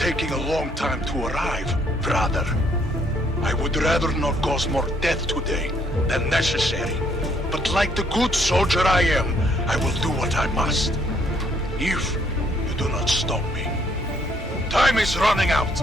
taking a long time to arrive, brother. I would rather not cause more death today than necessary. But like the good soldier I am, I will do what I must. If you do not stop me. Time is running out.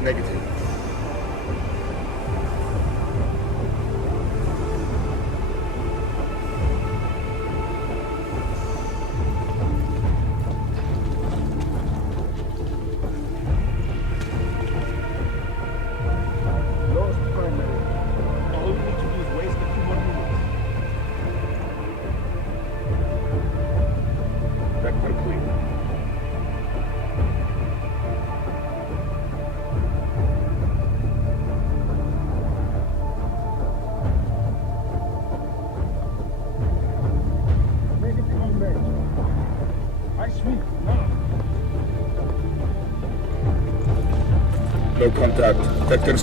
Negative. Lost primary. All we need to do is waste a few more minutes. Vector clear. No contact. Vectors.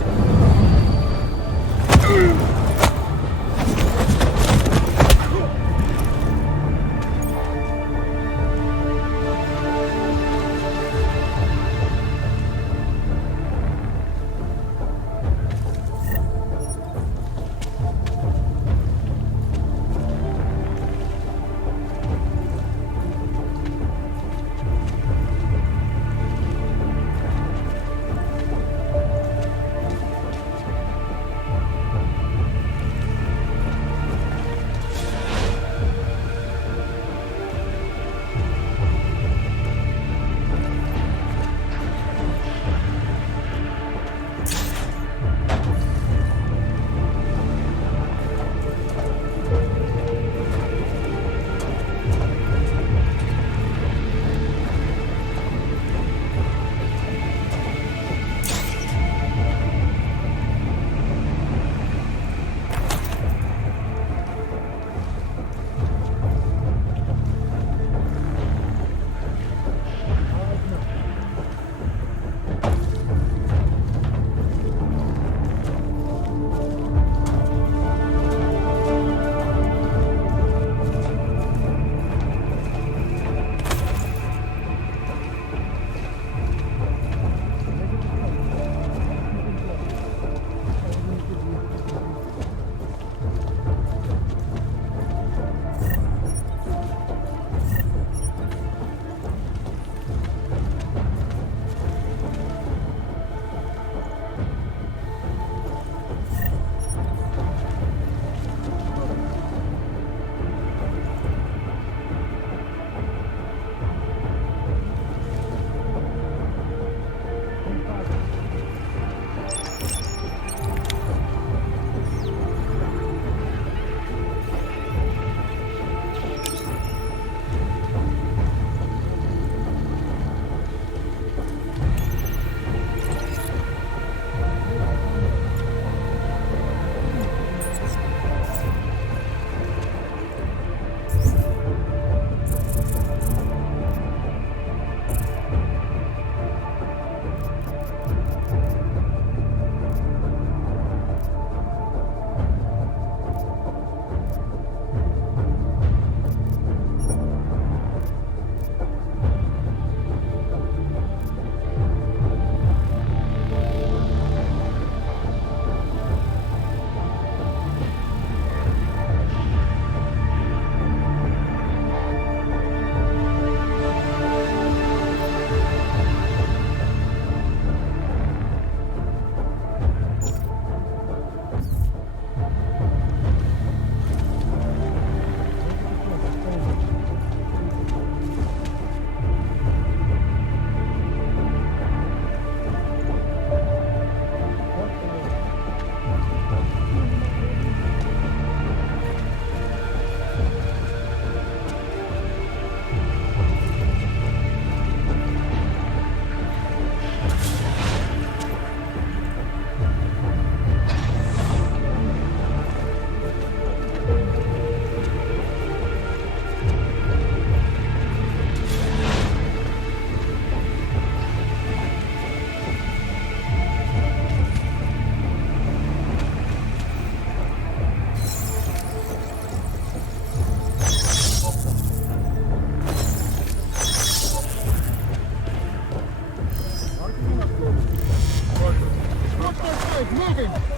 Guys, moving!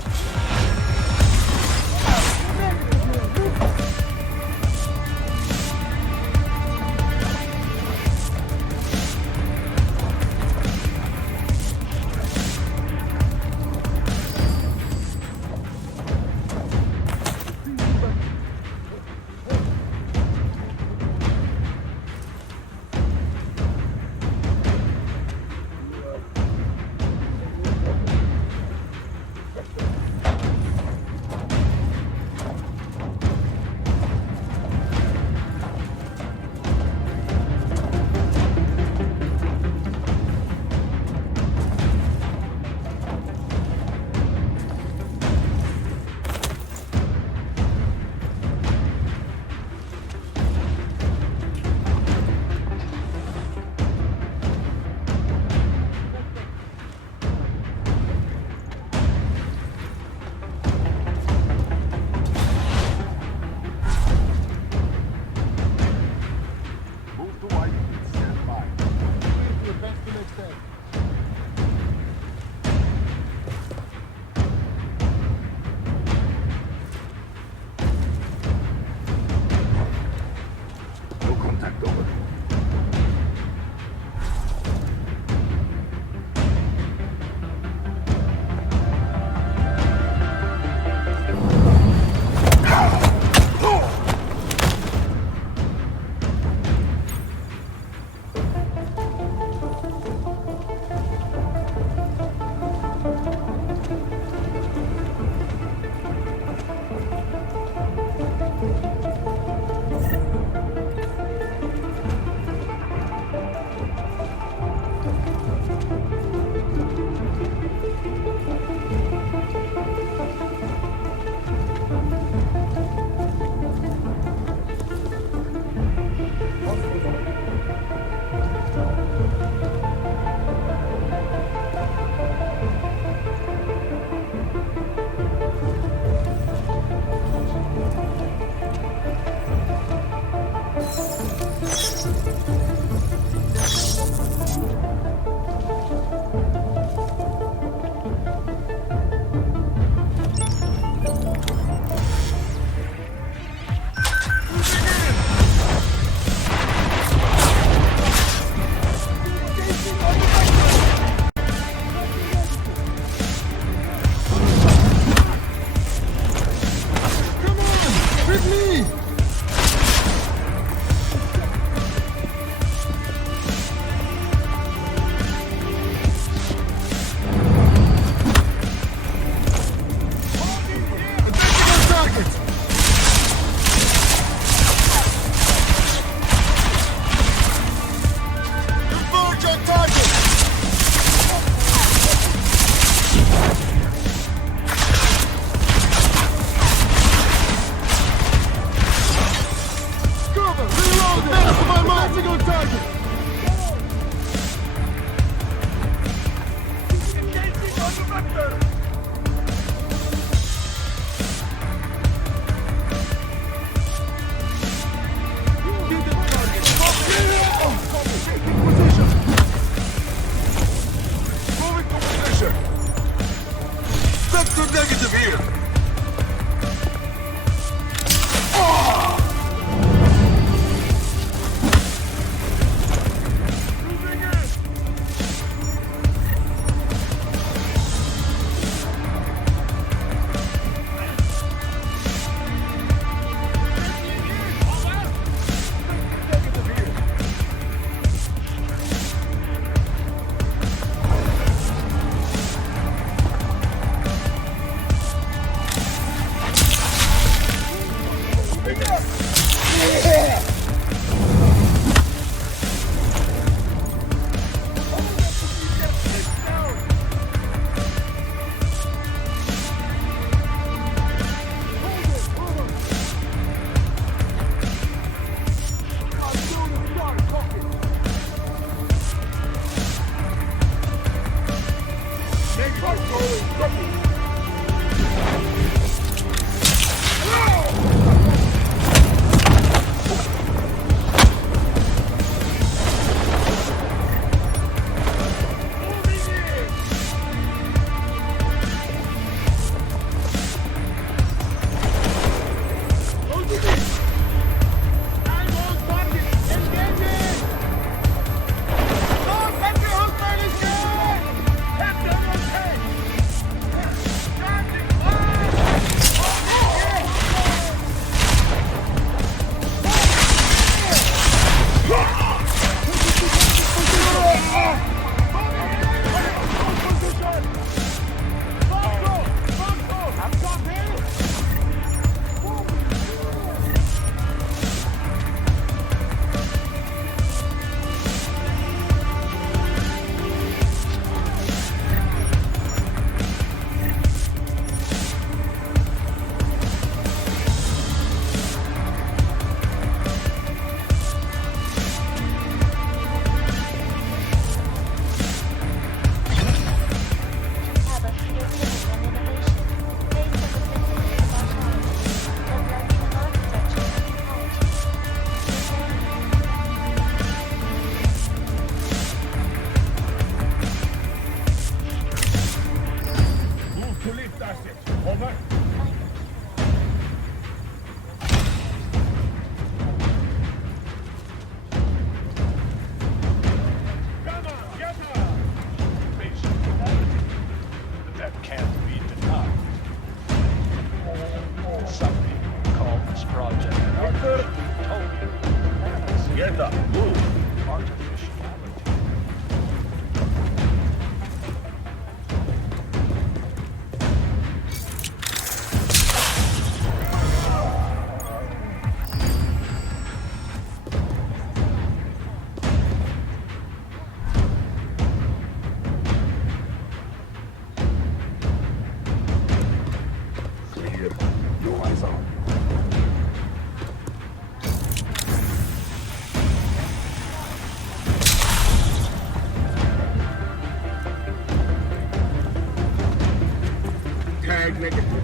Hashtag negative.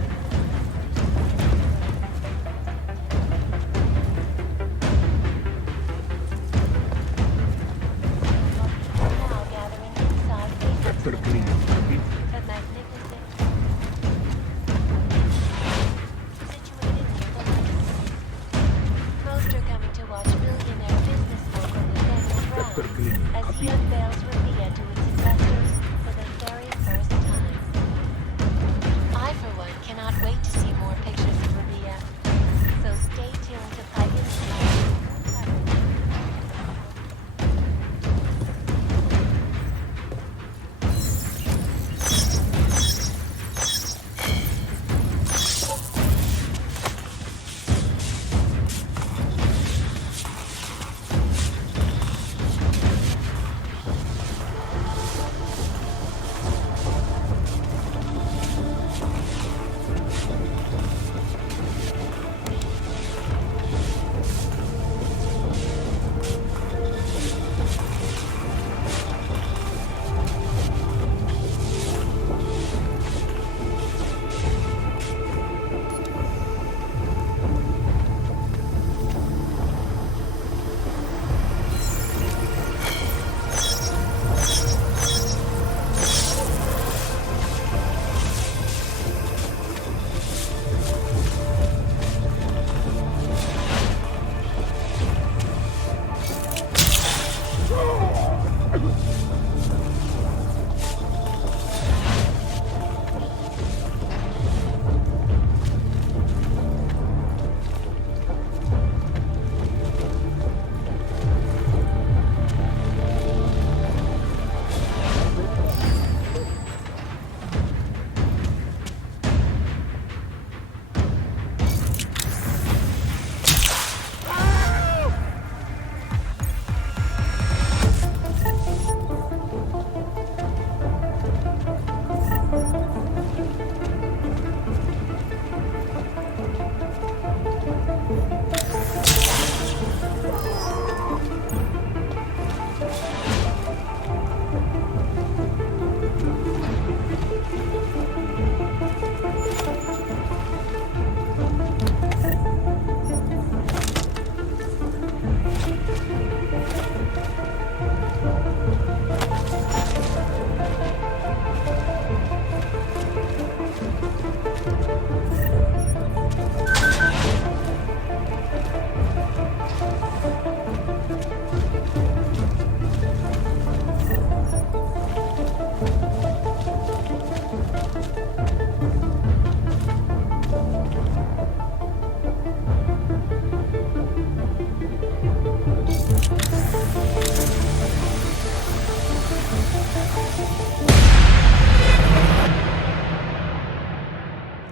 Now gathering inside Sector clean. Copy. the magnificent situated near the lake. Most are coming to watch billionaire business mogul Nathaniel Sector Brown clean. as Copy. he unveils Rabia to its investors for the very first time. I, for one, cannot wait to see more pictures of Rabia. So stay tuned to Pike and Steel.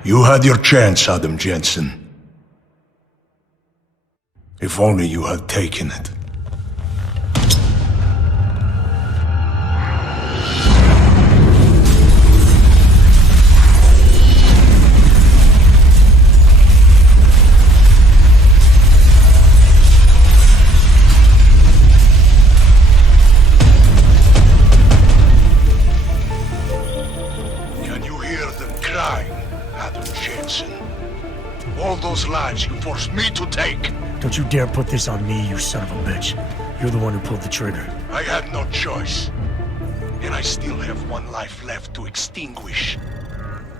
You had your chance, Adam Jensen. If only you had taken it. Can you hear them crying, Adam Jensen? All those lives you forced me to take. Don't you dare put this on me, you son of a bitch. You're the one who pulled the trigger. I had no choice. And I still have one life left to extinguish.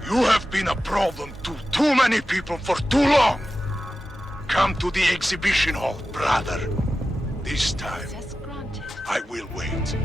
You have been a problem to too many people for too long. Come to the exhibition hall, brother. This time, Access granted. I will wait.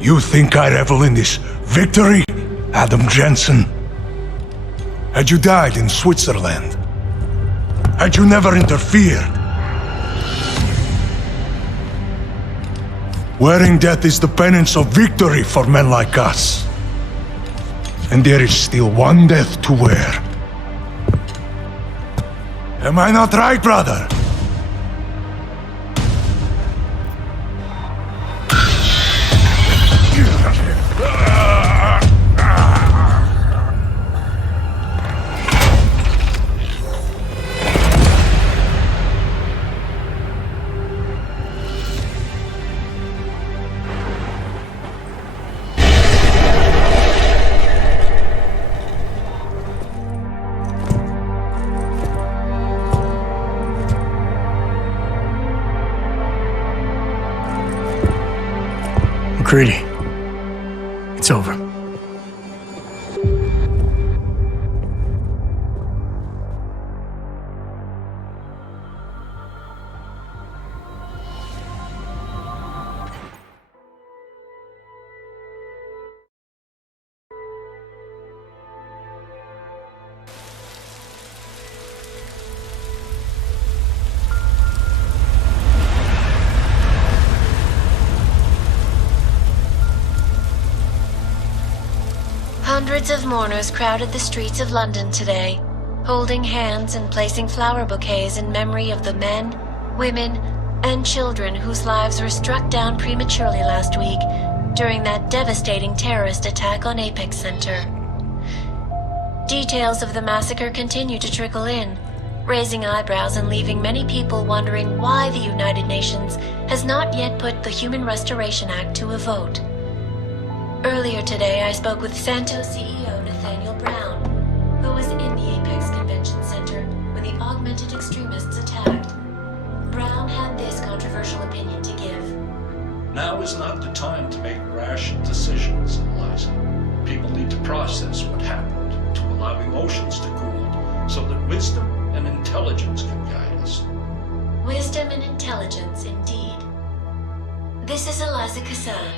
You think I revel in this victory, Adam Jensen? Had you died in Switzerland? Had you never interfered? Wearing death is the penance of victory for men like us. And there is still one death to wear. Am I not right, brother? McCready, it's over. Hundreds of mourners crowded the streets of London today, holding hands and placing flower bouquets in memory of the men, women, and children whose lives were struck down prematurely last week during that devastating terrorist attack on Apex Center. Details of the massacre continue to trickle in, raising eyebrows and leaving many people wondering why the United Nations has not yet put the Human Restoration Act to a vote. Earlier today, I spoke with Santos CEO Nathaniel Brown, who was in the Apex Convention Center when the augmented extremists attacked. Brown had this controversial opinion to give. Now is not the time to make rash decisions, Eliza. People need to process what happened, to allow emotions to cool, so that wisdom and intelligence can guide us. Wisdom and intelligence, indeed. This is Eliza Cassan.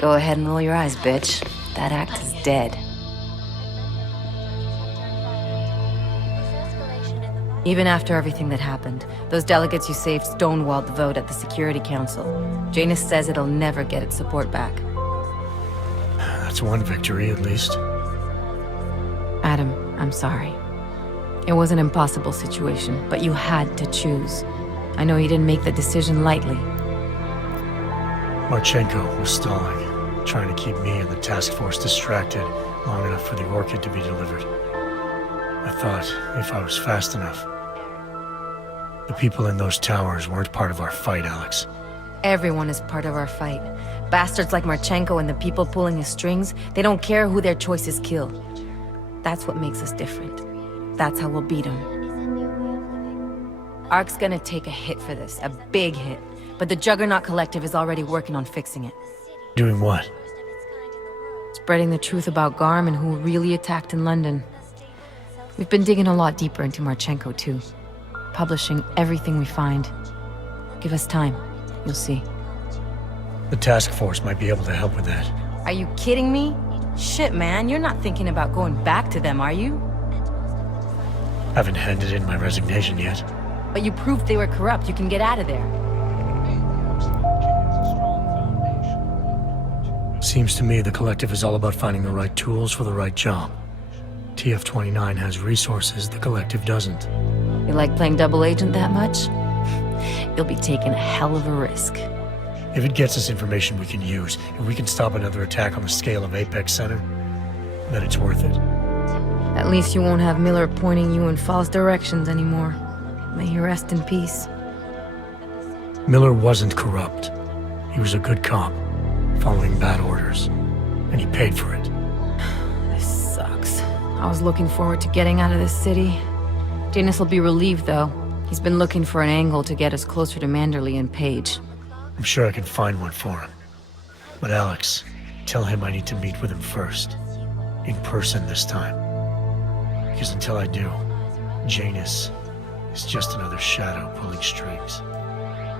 Go ahead and roll your eyes, bitch. That act is dead. Even after everything that happened, those delegates you saved stonewalled the vote at the Security Council. Janus says it'll never get its support back. That's one victory, at least. Adam, I'm sorry. It was an impossible situation, but you had to choose. I know you didn't make the decision lightly. Marchenko was stalling, trying to keep me and the task force distracted long enough for the orchid to be delivered. I thought if I was fast enough. The people in those towers weren't part of our fight, Alex. Everyone is part of our fight. Bastards like Marchenko and the people pulling his strings, they don't care who their choices kill. That's what makes us different. That's how we'll beat them. Ark's gonna take a hit for this, a big hit. But the Juggernaut Collective is already working on fixing it. Doing what? Spreading the truth about Garm and who really attacked in London. We've been digging a lot deeper into Marchenko, too. Publishing everything we find. Give us time. You'll see. The task force might be able to help with that. Are you kidding me? Shit, man, you're not thinking about going back to them, are you? Haven't handed in my resignation yet. But you proved they were corrupt. You can get out of there. Seems to me the Collective is all about finding the right tools for the right job. TF-29 has resources the Collective doesn't. You like playing double agent that much? You'll be taking a hell of a risk. If it gets us information we can use, if we can stop another attack on the scale of Apex Center, then it's worth it. At least you won't have Miller pointing you in false directions anymore. May he rest in peace. Miller wasn't corrupt. He was a good cop, following bad orders, and he paid for it. This sucks. I was looking forward to getting out of this city. Janus will be relieved, though. He's been looking for an angle to get us closer to Manderley and Page. I'm sure I can find one for him. But Alex, tell him I need to meet with him first. In person this time. Because until I do, Janus is just another shadow pulling strings.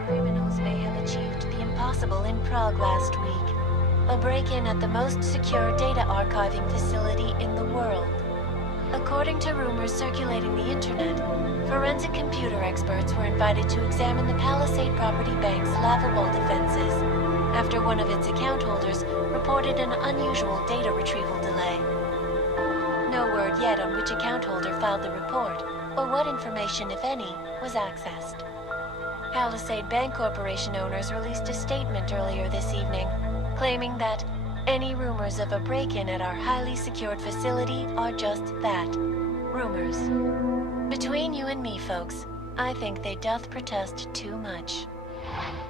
Criminals may have achieved the impossible in Prague last week. A break-in at the most secure data archiving facility in the world. According to rumors circulating the internet, forensic computer experts were invited to examine the Palisade Property Bank's lava wall defenses after one of its account holders reported an unusual data retrieval delay. No word yet on which account holder filed the report, or what information, if any, was accessed. Palisade Bank Corporation owners released a statement earlier this evening, claiming that any rumors of a break-in at our highly secured facility are just that, rumors. Between you and me, folks, I think they doth protest too much.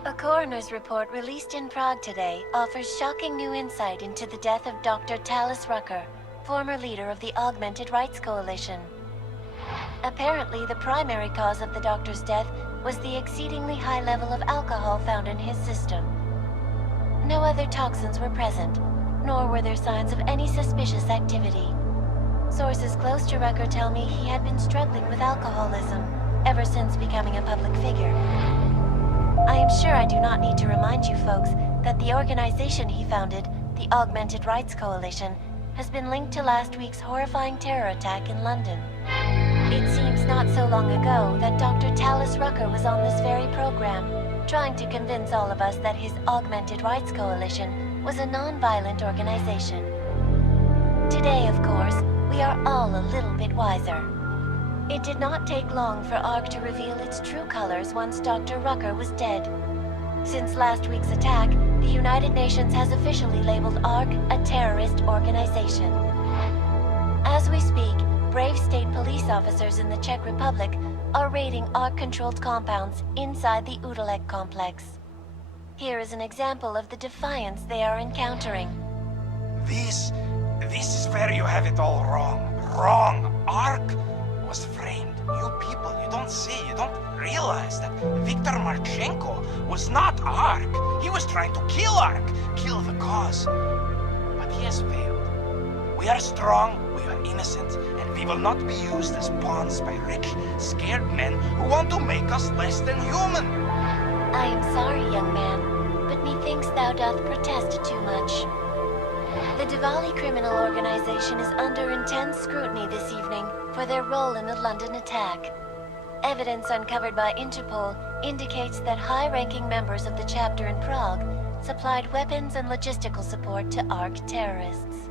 A coroner's report released in Prague today offers shocking new insight into the death of Dr. Talis Rucker, former leader of the Augmented Rights Coalition. Apparently, the primary cause of the doctor's death was the exceedingly high level of alcohol found in his system. No other toxins were present, nor were there signs of any suspicious activity. Sources close to Rucker tell me he had been struggling with alcoholism ever since becoming a public figure. I am sure I do not need to remind you folks that the organization he founded, the Augmented Rights Coalition, has been linked to last week's horrifying terror attack in London. It seems not so long ago that Dr. Talis Rucker was on this very program, trying to convince all of us that his Augmented Rights Coalition was a non-violent organization. Today, of course, we are all a little bit wiser. It did not take long for ARC to reveal its true colors once Dr. Rucker was dead. Since last week's attack, the United Nations has officially labeled ARC a terrorist organization. As we speak, brave state police officers in the Czech Republic are raiding ARC-controlled compounds inside the Udalek complex. Here is an example of the defiance they are encountering. This is where you have it all wrong. Wrong. ARC was framed. You people, you don't see, you don't realize that Viktor Marchenko was not ARC. He was trying to kill ARC, kill the cause. But he has failed. We are strong, we are innocent, and we will not be used as pawns by rich, scared men who want to make us less than human. I am sorry, young man, but methinks thou doth protest too much. The Diwali criminal organization is under intense scrutiny this evening for their role in the London attack. Evidence uncovered by Interpol indicates that high-ranking members of the chapter in Prague supplied weapons and logistical support to ARC terrorists.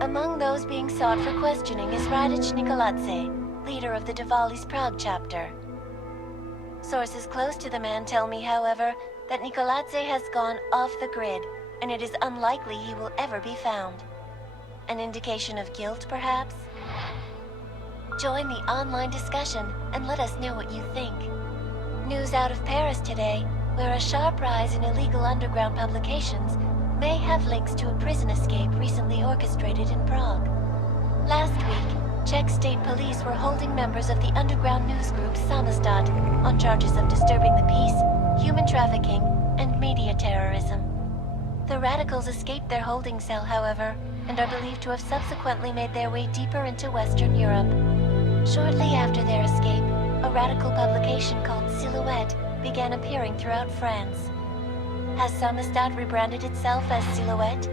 Among those being sought for questioning is Radic Nikoladze, leader of the Diwali's Prague chapter. Sources close to the man tell me, however, that Nikoladze has gone off the grid, and it is unlikely he will ever be found. An indication of guilt, perhaps? Join the online discussion and let us know what you think. News out of Paris today, where a sharp rise in illegal underground publications may have links to a prison escape recently orchestrated in Prague. Last week, Czech state police were holding members of the underground news group Samizdat on charges of disturbing the peace, human trafficking, and media terrorism. The radicals escaped their holding cell, however, and are believed to have subsequently made their way deeper into Western Europe. Shortly after their escape, a radical publication called Silhouette began appearing throughout France. Has Samizdat rebranded itself as Silhouette?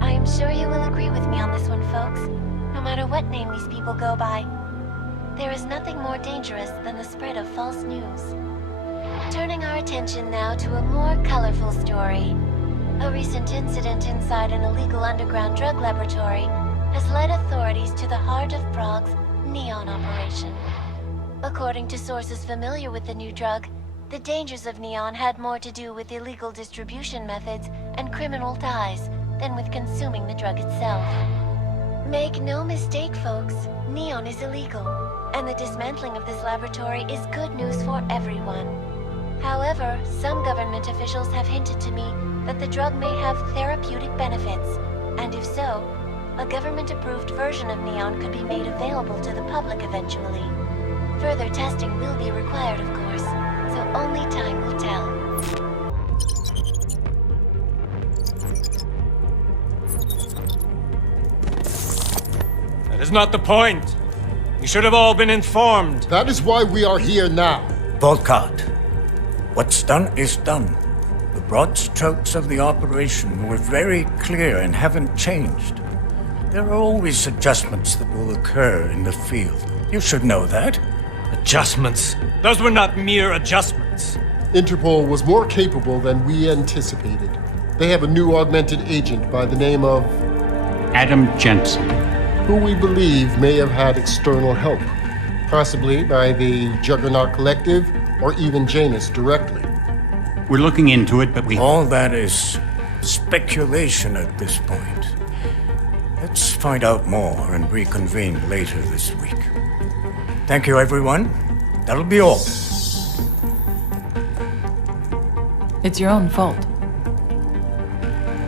I am sure you will agree with me on this one, folks. No matter what name these people go by, there is nothing more dangerous than the spread of false news. Turning our attention now to a more colorful story. A recent incident inside an illegal underground drug laboratory has led authorities to the heart of Prague's Neon operation. According to sources familiar with the new drug, the dangers of Neon had more to do with illegal distribution methods and criminal ties than with consuming the drug itself. Make no mistake, folks, Neon is illegal, and the dismantling of this laboratory is good news for everyone. However, some government officials have hinted to me that the drug may have therapeutic benefits, and if so, a government-approved version of Neon could be made available to the public eventually. Further testing will be required, of course, so only time will tell. That is not the point. You should have all been informed. That is why we are here now. Volkart, what's done is done. The broad strokes of the operation were very clear and haven't changed. There are always adjustments that will occur in the field. You should know that. Adjustments? Those were not mere adjustments. Interpol was more capable than we anticipated. They have a new augmented agent by the name of Adam Jensen, who we believe may have had external help, possibly by the Juggernaut Collective or even Janus directly. we're looking into it, but we... All that is speculation at this point. Let's find out more and reconvene later this week. Thank you, everyone. That'll be all. It's your own fault.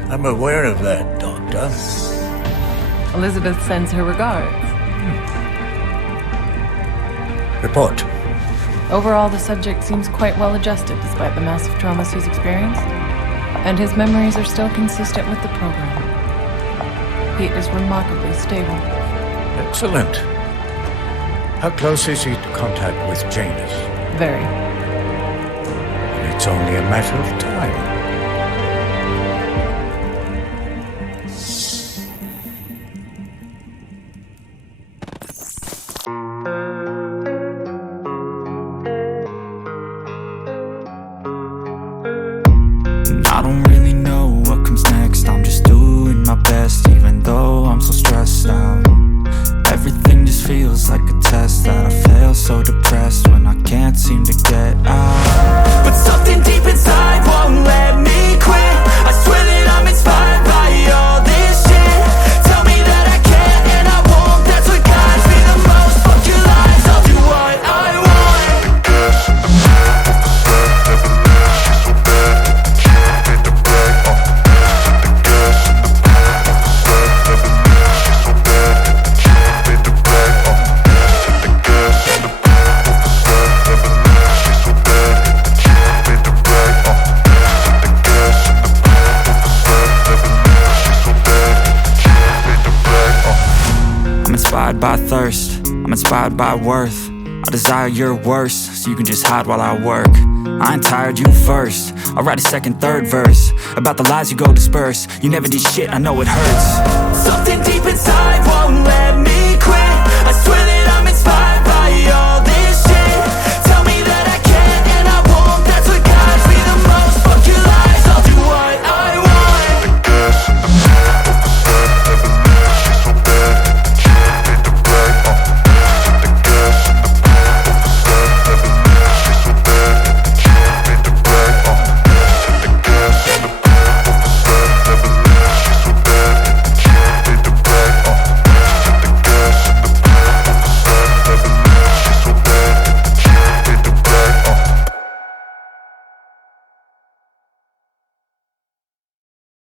I'm aware of that, Doctor. Elizabeth sends her regards. Report. Overall, the subject seems quite well adjusted despite the massive traumas he's experienced, and his memories are still consistent with the program. He is remarkably stable. Excellent. How close is he to contact with Janus? Very. It's only a matter of time. I don't really know what comes next. I'm just doing my best, even though I'm so stressed out. Everything just feels like a test that I fail, so depressed when I can't seem to get out. But something deep inside won't let me quit. I swear that I'm inspired by all this shit. Tell me that I can't and I won't. That's what guides me the most. Fuck your lies, I'll do what I want. Inspired by thirst, I'm inspired by worth. I desire your worst, so you can just hide while I work. I ain't tired, you first. I'll write a second, third verse about the lies you go disperse. You never did shit, I know it hurts. Something